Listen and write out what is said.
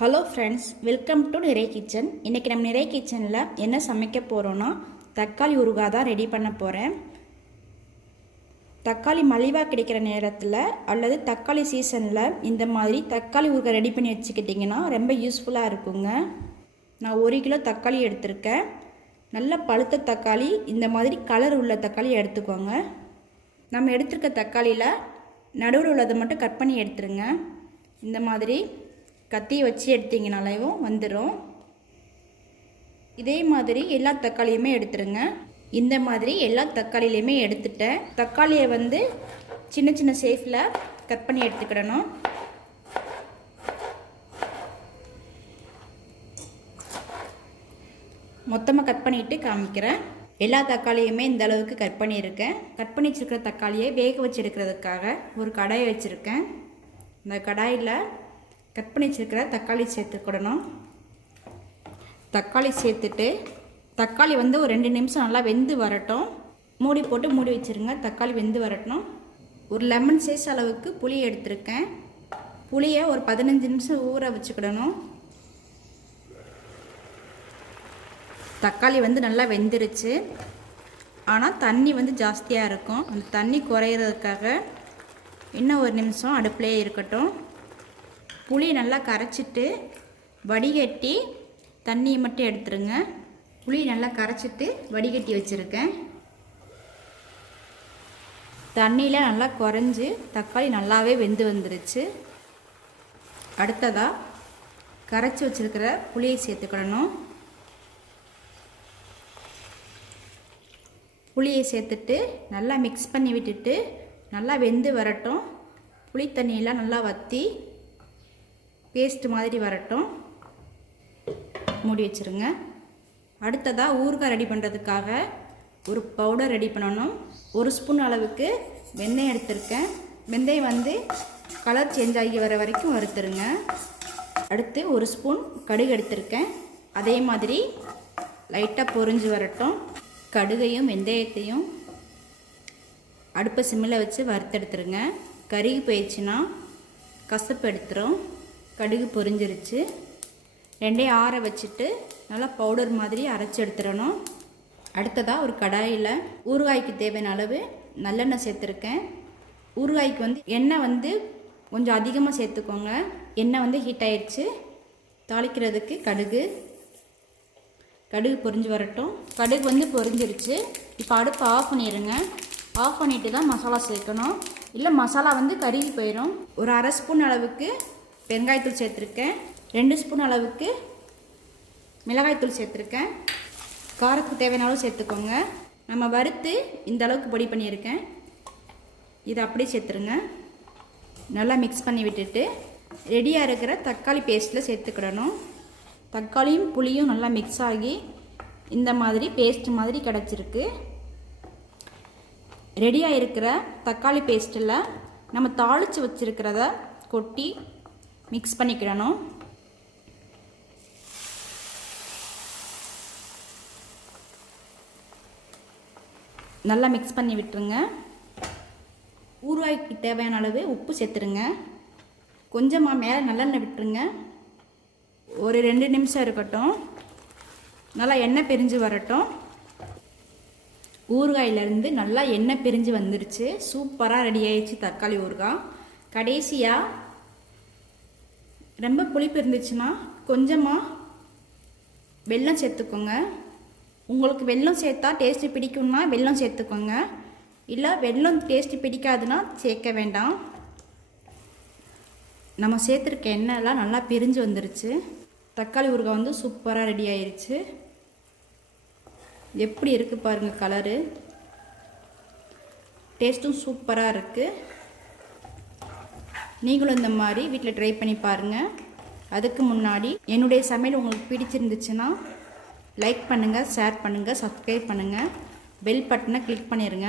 Hello friends, welcome to நிறைய kitchen. இன்றைக்கி நம்ம நிறைய கிச்சனில் என்ன சமைக்க போகிறோன்னா தக்காளி ஊறுகாய் தான் ரெடி பண்ண போகிறேன். தக்காளி மலிவாக கிடைக்கிற நேரத்தில் அல்லது தக்காளி சீசனில் இந்த மாதிரி தக்காளி ஊறுகாய் ரெடி பண்ணி வச்சுக்கிட்டிங்கன்னா ரொம்ப யூஸ்ஃபுல்லாக இருக்குங்க. நான் 1 கிலோ தக்காளி எடுத்திருக்கேன். நல்ல பழுத்த தக்காளி, இந்த மாதிரி கலர் உள்ள தக்காளி எடுத்துக்கோங்க. நம்ம எடுத்துருக்க தக்காளியில் நடுவில் உள்ளதை மட்டும் கட் பண்ணி எடுத்துருங்க. இந்த மாதிரி கத்தியை வச்சு எடுத்தீங்கனாலேயும் வந்துடும். இதே மாதிரி எல்லா தக்காளியுமே எடுத்துருங்க. இந்த மாதிரி எல்லா தக்காளியிலையுமே எடுத்துட்டேன். தக்காளியை சின்ன சின்ன ஷேப்பில் கட் பண்ணி எடுத்துக்கிடணும். மொத்தமாக கட் பண்ணிவிட்டு காமிக்கிறேன். எல்லா தக்காளியுமே இந்த அளவுக்கு கட் பண்ணியிருக்கேன். கட் பண்ணி வச்சுருக்கிற தக்காளியை வேக வச்சு எடுக்கிறதுக்காக ஒரு கடாயை வச்சுருக்கேன். இந்த கடாயில் கட் பண்ணி வச்சுருக்கிற தக்காளி சேர்த்துக்கிடணும். தக்காளி சேர்த்துட்டு தக்காளி ஒரு 2 நிமிஷம் நல்லா வெந்து வரட்டும். மூடி போட்டு மூடி வச்சுருங்க. தக்காளி வெந்து வரட்டும். ஒரு லெமன் சைஸ் அளவுக்கு புளி எடுத்திருக்கேன். புளியை ஒரு 15 நிமிஷம் ஊற வச்சுக்கிடணும். தக்காளி நல்லா வெந்துருச்சு. ஆனால் தண்ணி ஜாஸ்தியாக இருக்கும். அந்த தண்ணி குறையிறதுக்காக இன்னும் 1 நிமிஷம் அடுப்புலேயே இருக்கட்டும். புளி நல்லா கரைச்சிட்டு வடிகட்டி தண்ணியை மட்டும் எடுத்துருங்க. புளி நல்லா கரைச்சிட்டு வடிகட்டி வச்சுருக்கேன். தண்ணியில் நல்லா குறைஞ்சி தக்காளி நல்லாவே வெந்து வந்துருச்சு. அடுத்ததாக கரைச்சி வச்சுருக்கிற புளியை சேர்த்துக்கிடணும். புளியை சேர்த்துட்டு நல்லா மிக்ஸ் பண்ணி விட்டுட்டு நல்லா வெந்து வரட்டும். புளி தண்ணியெலாம் நல்லா வற்றி பேஸ்ட் மாதிரி வரட்டும். மூடி வச்சுருங்க. அடுத்ததாக ஊறுகாய் ரெடி பண்ணுறதுக்காக ஒரு பவுடர் ரெடி பண்ணணும். 1 ஸ்பூன் அளவுக்கு வெந்தயம் எடுத்திருக்கேன். வெந்தயம் கலர் சேஞ்ச் ஆகி வர வரைக்கும் வறுத்துருங்க. அடுத்து 1 ஸ்பூன் கடுகு எடுத்திருக்கேன். அதே மாதிரி லைட்டாக பொரிஞ்சு வரட்டும். கடுகையும் வெந்தயத்தையும் அடுப்பை சிம்மில் வச்சு வறுத்தெடுத்துருங்க. கருகி போயிடுச்சுன்னா கசப்பு எடுத்துரும். கடுகு பொரிஞ்சிருச்சு. 2ஐயும் ஆற வச்சுட்டு நல்லா பவுடர் மாதிரி அரைச்சி எடுத்துடணும். அடுத்ததாக ஒரு கடாயில் ஊறுகாய்க்கு தேவையான அளவு நல்லெண்ணெய் சேர்த்துருக்கேன். ஊறுகாய்க்கு எண்ணெய் கொஞ்சம் அதிகமாக சேர்த்துக்கோங்க. எண்ணெய் ஹீட் ஆயிடுச்சு. தாளிக்கிறதுக்கு கடுகு பொரிஞ்சு வரட்டும். கடுகு பொரிஞ்சிருச்சு. இப்போ அடுப்பு ஆஃப் பண்ணிடுங்க. ஆஃப் பண்ணிவிட்டு தான் மசாலா சேர்க்கணும். இல்லை மசாலா கருகி போயிடும். ஒரு 1/2 ஸ்பூன் அளவுக்கு பெருங்காயத்தூள் சேர்த்துருக்கேன். 2 ஸ்பூன் அளவுக்கு மிளகாய்த்தூள் சேர்த்துருக்கேன். காரத்துக்கு தேவையான அளவு சேர்த்துக்கோங்க. நம்ம வறுத்து இந்த அளவுக்கு பொடி பண்ணியிருக்கேன். இதை அப்படியே சேர்த்துருங்க. நல்லா மிக்ஸ் பண்ணி விட்டுட்டு ரெடியாக இருக்கிற தக்காளி பேஸ்ட்டில் சேர்த்துக்கிடணும். தக்காளியும் புளியும் நல்லா மிக்ஸ் ஆகி இந்த மாதிரி பேஸ்ட் மாதிரி கிடச்சிருக்கு. ரெடியாக இருக்கிற தக்காளி பேஸ்ட்டில் நம்ம தாளித்து வச்சுருக்கிறத கொட்டி மிக்ஸ் பண்ணிக்கிடணும். நல்லா மிக்ஸ் பண்ணி விட்டுருங்க. ஊறுகாய்க்கு தேவையான அளவு உப்பு சேர்த்துருங்க. கொஞ்சமாக மேலே நல்லெண்ணெய் விட்டுருங்க. ஒரு 2 நிமிஷம் இருக்கட்டும். நல்லா எண்ணெய் பிரிஞ்சு வரட்டும். ஊறுகாயிலேருந்து நல்லா எண்ணெய் பிரிஞ்சு வந்துருச்சு. சூப்பராக ரெடி ஆயிடுச்சு தக்காளி ஊறுகாய். கடைசியாக ரொம்ப புளிப்பு இருந்துச்சுன்னா கொஞ்சமாக வெல்லம் சேர்த்துக்கோங்க. உங்களுக்கு வெல்லம் சேர்த்தா டேஸ்ட்டு பிடிக்கும்னா வெல்லம் சேர்த்துக்கோங்க. இல்லை வெல்லம் டேஸ்ட்டு பிடிக்காதுன்னா சேர்க்க வேண்டாம். நம்ம சேர்த்துருக்க எண்ணெய்லாம் நல்லா பிரிஞ்சு வந்துருச்சு. தக்காளி ஊறுகாய் சூப்பராக ரெடி ஆயிடுச்சு. எப்படி இருக்குது பாருங்கள் கலரு. டேஸ்ட்டும் சூப்பராக இருக்குது. நீங்களும் இந்த மாதிரி வீட்டில் ட்ரை பண்ணி பாருங்கள். அதுக்கு முன்னாடி என்னுடைய சமையல் உங்களுக்கு பிடிச்சிருந்துச்சுன்னா லைக் பண்ணுங்கள், ஷேர் பண்ணுங்கள், சப்ஸ்கிரைப் பண்ணுங்கள், பெல் பட்டனை கிளிக் பண்ணிடுங்க.